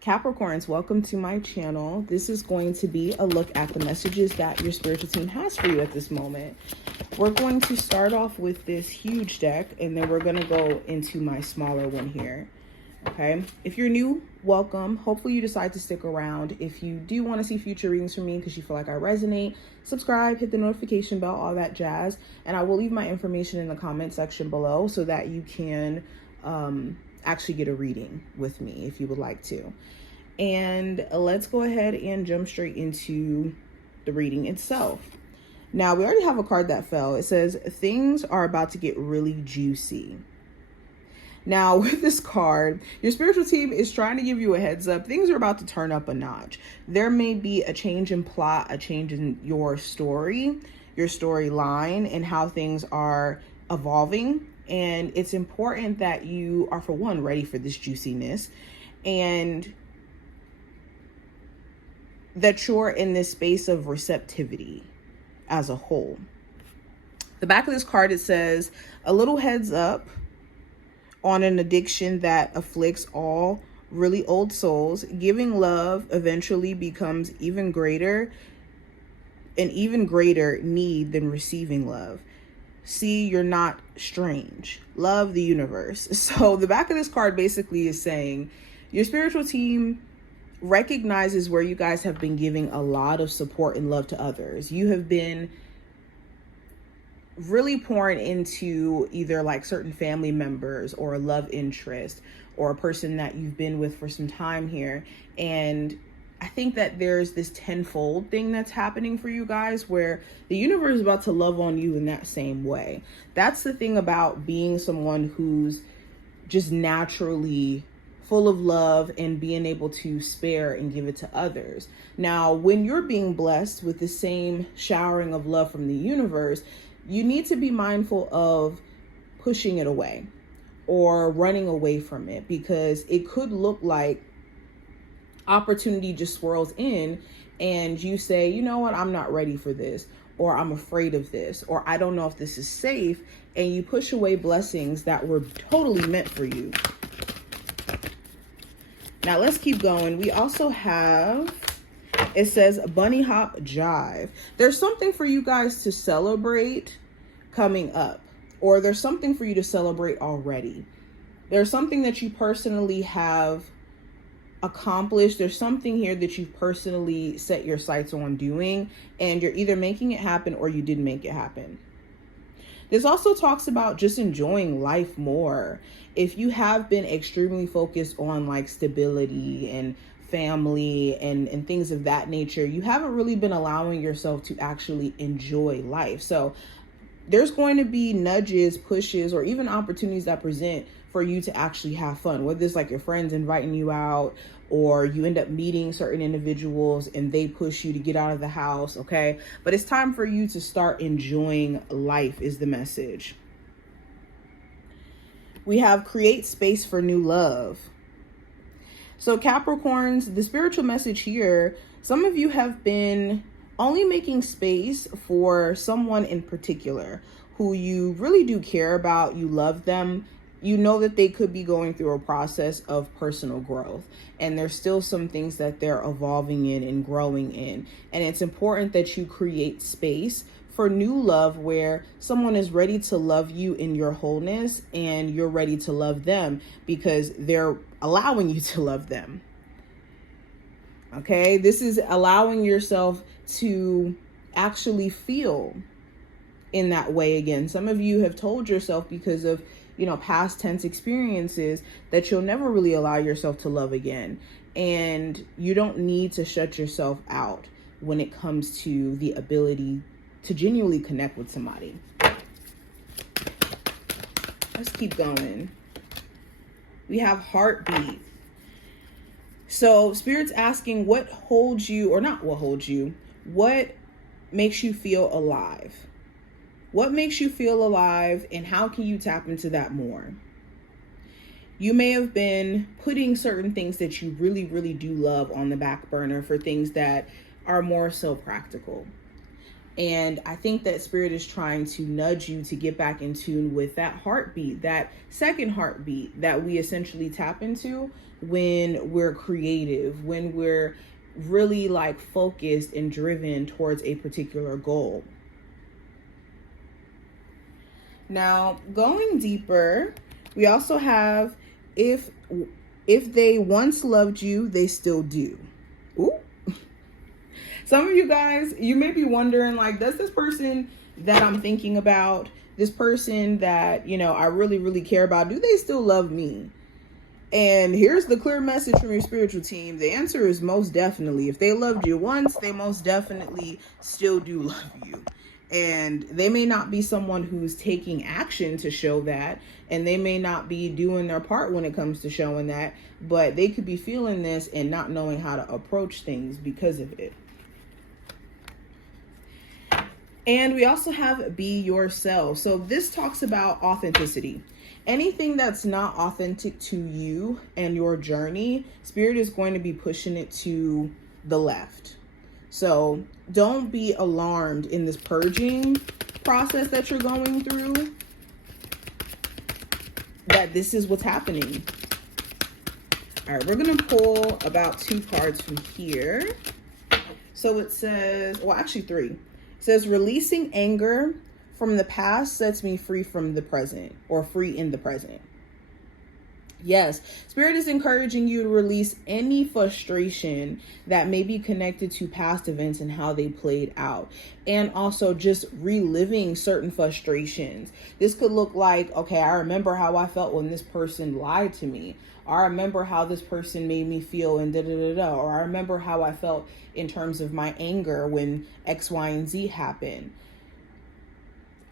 Capricorns, welcome to my channel. This is going to be a look at the messages that your spiritual team has for you at this moment. We're going to start off with this huge deck, and then we're going to go into my smaller one here. Okay, if you're new, welcome. Hopefully you decide to stick around. If you do want to see future readings from me because you feel like I resonate, subscribe, hit the notification bell, all that jazz. And I will leave my information in the comment section below so that you can actually get a reading with me if you would like to. And let's go ahead and jump straight into the reading itself. Now, we already have a card that fell. It says, things are about to get really juicy. Now, with this card, your spiritual team is trying to give you a heads up. Things are about to turn up a notch. There may be a change in plot, a change in your story, your storyline, and how things are evolving. And it's important that you are, for one, ready for this juiciness, and that you're in this space of receptivity as a whole. The back of this card, it says, a little heads up on an addiction that afflicts all really old souls. Giving love eventually becomes an even greater need than receiving love. See, you're not strange. Love the universe. So the back of this card basically is saying your spiritual team recognizes where you guys have been giving a lot of support and love to others. You have been really pouring into either like certain family members or a love interest or a person that you've been with for some time here. And I think that there's this tenfold thing that's happening for you guys where the universe is about to love on you in that same way. That's the thing about being someone who's just naturally full of love and being able to spare and give it to others. Now, when you're being blessed with the same showering of love from the universe, you need to be mindful of pushing it away or running away from it, because it could look like opportunity just swirls in and you say, you know what, I'm not ready for this, or I'm afraid of this, or I don't know if this is safe, and you push away blessings that were totally meant for you. Now let's keep going. We also have, it says bunny hop jive. There's something for you guys to celebrate coming up, or there's something for you to celebrate already. There's something that you personally have accomplished. There's something here that you've personally set your sights on doing, and you're either making it happen or you didn't make it happen. This also talks about just enjoying life more. If you have been extremely focused on like stability and family and things of that nature, you haven't really been allowing yourself to actually enjoy life. So there's going to be nudges, pushes, or even opportunities that present for you to actually have fun, whether it's like your friends inviting you out, or you end up meeting certain individuals and they push you to get out of the house. Okay, but it's time for you to start enjoying life is the message. We have create space for new love. So Capricorns, the spiritual message here, some of you have been only making space for someone in particular who you really do care about. You love them. You know that they could be going through a process of personal growth, and there's still some things that they're evolving in and growing in. And it's important that you create space for new love where someone is ready to love you in your wholeness and you're ready to love them because they're allowing you to love them. Okay, this is allowing yourself to actually feel in that way again. Some of you have told yourself because of past tense experiences that you'll never really allow yourself to love again. And you don't need to shut yourself out when it comes to the ability to genuinely connect with somebody. Let's keep going. We have heartbeat. So Spirit's asking what holds you, or not what holds you, what makes you feel alive? What makes you feel alive, and how can you tap into that more? You may have been putting certain things that you really, really do love on the back burner for things that are more so practical. And I think that Spirit is trying to nudge you to get back in tune with that heartbeat, that second heartbeat that we essentially tap into, when we're creative, when we're really like focused and driven towards a particular goal. Now, going deeper, we also have if they once loved you, they still do. Ooh. Some of you guys, you may be wondering, like, does this person that I'm thinking about, this person that, you know, I really, really care about, do they still love me? And here's the clear message from your spiritual team. The answer is most definitely. If they loved you once, they most definitely still do love you. And they may not be someone who's taking action to show that, and they may not be doing their part when it comes to showing that, but they could be feeling this and not knowing how to approach things because of it. And we also have be yourself. So this talks about authenticity. Anything that's not authentic to you and your journey, Spirit is going to be pushing it to the left. So don't be alarmed in this purging process that you're going through, that this is what's happening. All right, we're going to pull about 2 cards from here. So it says, well, actually 3. It says, releasing anger from the past sets me free from the present, or free in the present. Yes, Spirit is encouraging you to release any frustration that may be connected to past events and how they played out. And also just reliving certain frustrations. This could look like, okay, I remember how I felt when this person lied to me. Or I remember how this person made me feel and da-da-da-da. Or I remember how I felt in terms of my anger when X, Y, and Z happened.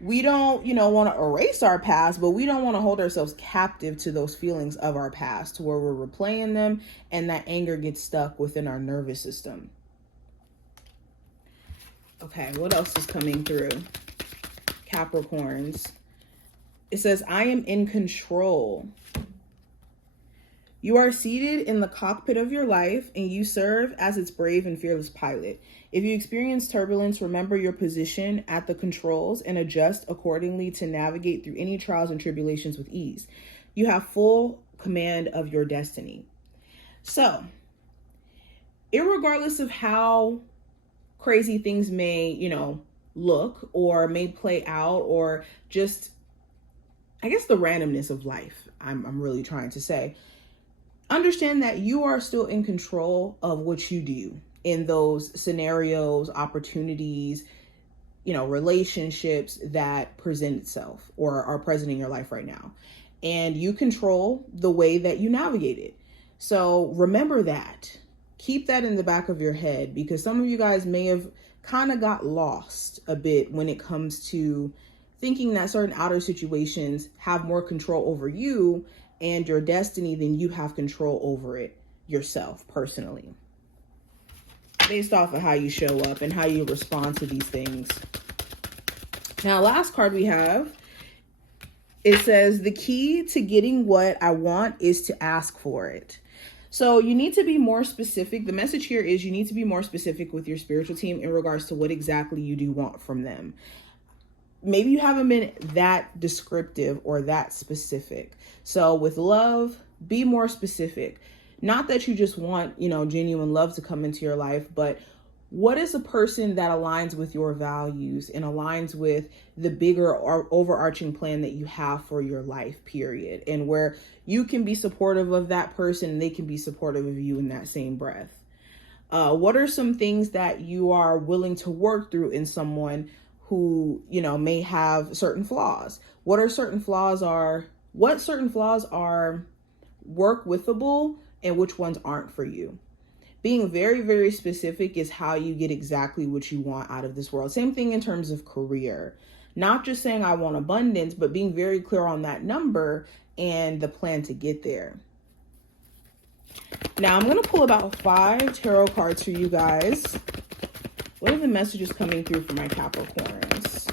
We don't, want to erase our past, but we don't want to hold ourselves captive to those feelings of our past to where we're replaying them and that anger gets stuck within our nervous system. Okay, what else is coming through? Capricorns. It says, I am in control. You are seated in the cockpit of your life and you serve as its brave and fearless pilot. If you experience turbulence, remember your position at the controls and adjust accordingly to navigate through any trials and tribulations with ease. You have full command of your destiny. So, irregardless of how crazy things may, look or may play out, or just, I guess, the randomness of life, I'm really trying to say, understand that you are still in control of what you do in those scenarios, opportunities, relationships that present itself or are present in your life right now. And you control the way that you navigate it. So remember that. Keep that in the back of your head, because some of you guys may have kind of got lost a bit when it comes to thinking that certain outer situations have more control over you and your destiny than you have control over it yourself personally, based off of how you show up and how you respond to these things. Now, last card we have, it says, the key to getting what I want is to ask for it. So you need to be more specific. The message here is you need to be more specific with your spiritual team in regards to what exactly you do want from them. Maybe you haven't been that descriptive or that specific. So with love, be more specific. Not that you just want, genuine love to come into your life, but what is a person that aligns with your values and aligns with the bigger or overarching plan that you have for your life, period, and where you can be supportive of that person and they can be supportive of you in that same breath. What are some things that you are willing to work through in someone who, may have certain flaws? What certain flaws are work withable and which ones aren't for you? Being very, very specific is how you get exactly what you want out of this world. Same thing in terms of career. Not just saying I want abundance, but being very clear on that number and the plan to get there. Now I'm going to pull about 5 tarot cards for you guys. What are the messages coming through for my Capricorns?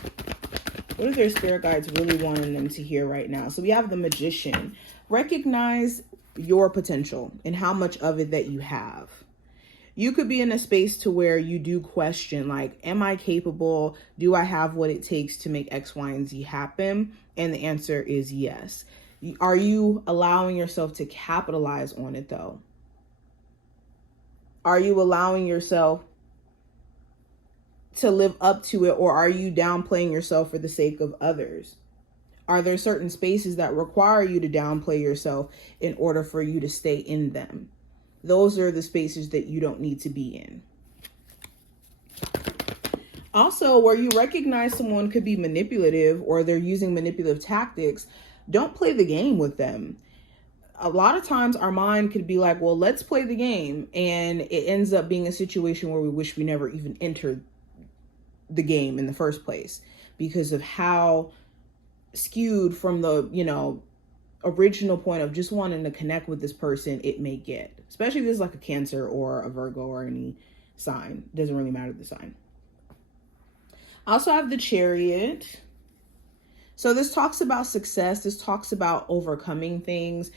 What are their spirit guides really wanting them to hear right now? So we have the Magician. Recognize your potential and how much of it that you have. You could be in a space to where you do question, like, am I capable? Do I have what it takes to make X, Y, and Z happen? And the answer is yes. Are you allowing yourself to capitalize on it though? Are you allowing yourself to live up to it, or are you downplaying yourself for the sake of others? Are there certain spaces that require you to downplay yourself in order for you to stay in them? Those are the spaces that you don't need to be in. Also, where you recognize someone could be manipulative or they're using manipulative tactics, don't play the game with them. A lot of times our mind could be like, well, let's play the game. And it ends up being a situation where we wish we never even entered the game in the first place because of how skewed from the, original point of just wanting to connect with this person it may get, especially if it's like a Cancer or a Virgo or any sign. It doesn't really matter the sign. I also have the Chariot. So this talks about success. This talks about overcoming things.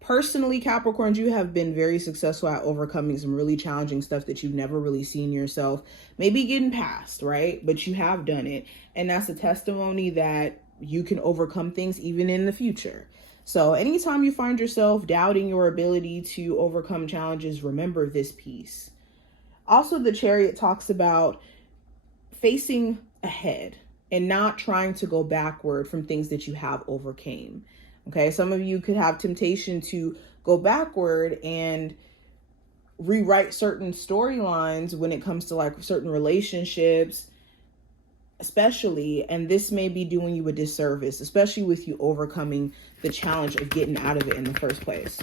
Personally, Capricorns, you have been very successful at overcoming some really challenging stuff that you've never really seen yourself maybe getting past, right? But you have done it. And that's a testimony that you can overcome things even in the future. So anytime you find yourself doubting your ability to overcome challenges, remember this piece. Also, the Chariot talks about facing ahead and not trying to go backward from things that you have overcame. Okay, some of you could have temptation to go backward and rewrite certain storylines when it comes to like certain relationships, especially, and this may be doing you a disservice, especially with you overcoming the challenge of getting out of it in the first place.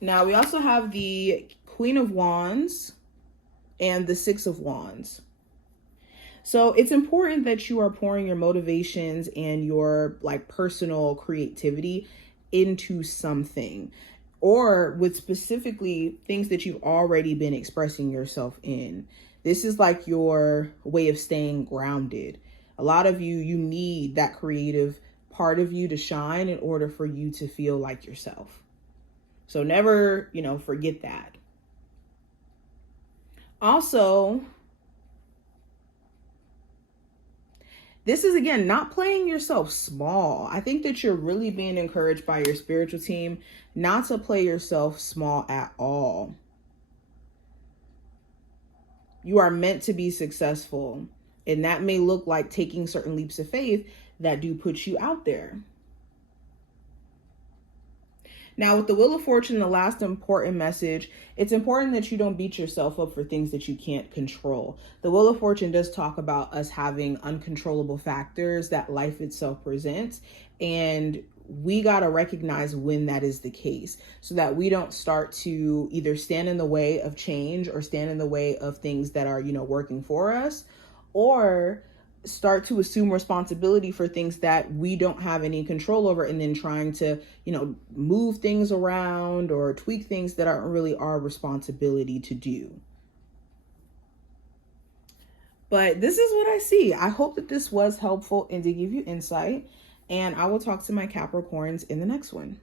Now, we also have the Queen of Wands and the Six of Wands. So it's important that you are pouring your motivations and your like personal creativity into something, or with specifically things that you've already been expressing yourself in. This is like your way of staying grounded. A lot of you need that creative part of you to shine in order for you to feel like yourself. So never, forget that. Also, this is, again, not playing yourself small. I think that you're really being encouraged by your spiritual team not to play yourself small at all. You are meant to be successful, and that may look like taking certain leaps of faith that do put you out there. Now, with the Wheel of Fortune, the last important message, it's important that you don't beat yourself up for things that you can't control. The Wheel of Fortune does talk about us having uncontrollable factors that life itself presents, and we got to recognize when that is the case so that we don't start to either stand in the way of change or stand in the way of things that are, working for us, or start to assume responsibility for things that we don't have any control over, and then trying to, move things around or tweak things that aren't really our responsibility to do. But this is what I see. I hope that this was helpful and to give you insight, and I will talk to my Capricorns in the next one.